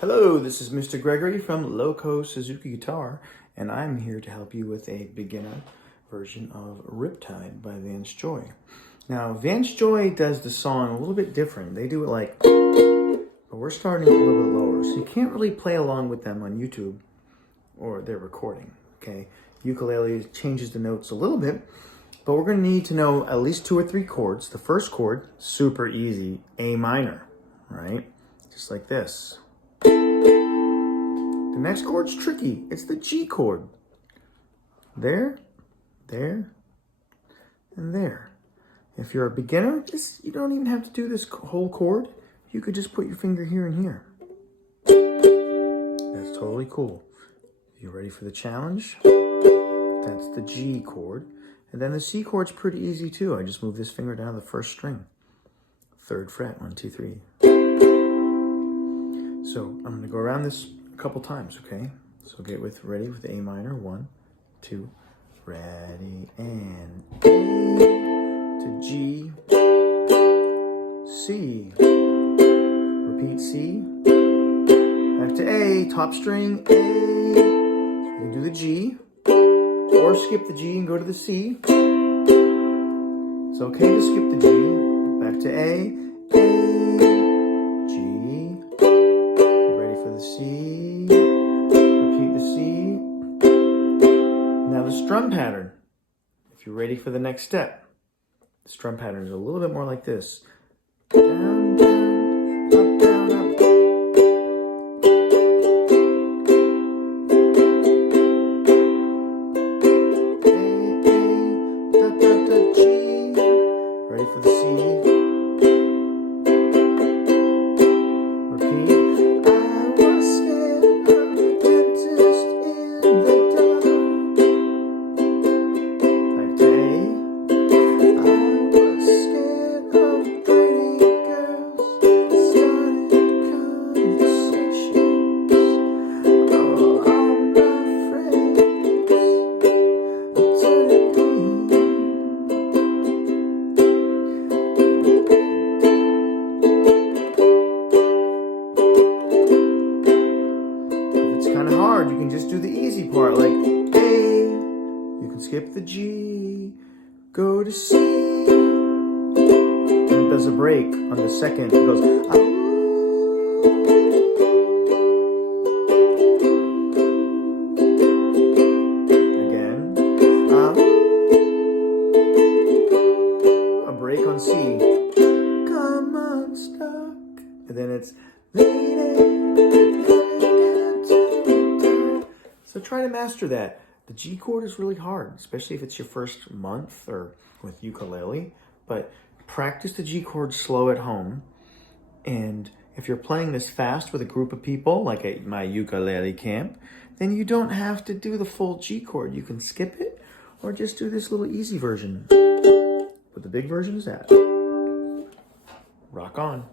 Hello, this is Mr. Gregory from Loco Suzuki Guitar, and I'm here to help you with a beginner version of Riptide by Vance Joy. Now, Vance Joy does the song a little bit different. They do it like, but we're starting a little bit lower, so you can't really play along with them on YouTube or their recording, okay? Ukulele changes the notes a little bit, but we're going to need to know at least 2 or 3 chords. The first chord, super easy, A minor, right? Just like this. The next chord's tricky. It's the G chord. There, there, and there. If you're a beginner, you don't even have to do this whole chord. You could just put your finger here and here. That's totally cool. You ready for the challenge? That's the G chord. And then the C chord's pretty easy too. I just move this finger down to the first string. 3rd fret, 1, 2, 3. So I'm going to go around this a couple times, okay? So get ready with the A minor. 1, 2, ready, and A to G, C, repeat C, back to A, top string, A, you do the G, or skip the G and go to the C. It's okay to skip the G, back to A, G, ready for the C, repeat the C. Now the strum pattern, if you're ready for the next step, the strum pattern is a little bit more like this. Down, down, up, down, up. Ready for the C. Repeat. I was scared of the dentist in the dark. Back to A. I was scared of pretty girls. Started conversations. Oh, all my friends are turning green. Kind of hard, you can just do the easy part, like A, you can skip the G, go to C, and it does a break on the second, it goes, again, a break on C, come unstuck, and then it's, so try to master that. The G chord is really hard, especially if it's your first month or with ukulele. But practice the G chord slow at home. And if you're playing this fast with a group of people, like at my ukulele camp, then you don't have to do the full G chord. You can skip it or just do this little easy version. But the big version is that. Rock on.